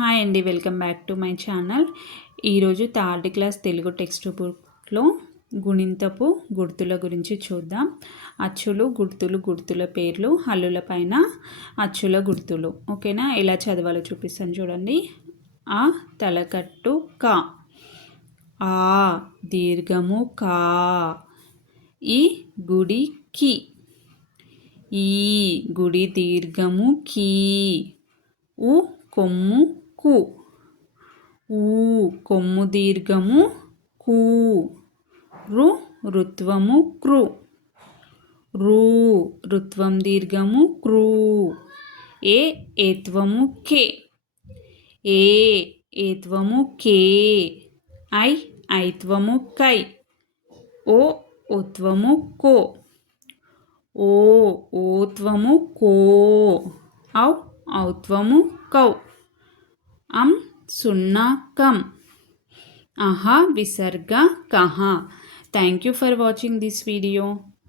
Hi అండి, welcome back to my channel. ఈరోజు third class Telugu text బుక్లో గుణింతపు గుర్తుల గురించి చూద్దాం. అచ్చులు, గుర్తులు, గుర్తుల పేర్లు, హల్లుల పైన అచ్చుల గుర్తులు. ఓకేనా? ఎలా చదవాలో చూపిస్తాను చూడండి. ఆ తలకట్టు కా, ఆ దీర్ఘము కా, ఈ గుడి కి, ఈ గుడి దీర్ఘము కీ, ఉ కొమ్ము కు, ఊ కొమ్ము దీర్ఘము కు, రు రుత్వము కృ, రు రుత్వం దీర్ఘము crew, A ఏత్వము K, A ఏత్వము K, I ఐత్వము కై, ఓ ఓత్వము కో, ఓ ఓత్వము కో, ఔ ఔత్వము కౌ, అం సున్నా కం, అహ విసర్గ కహ. Thank you for watching this video.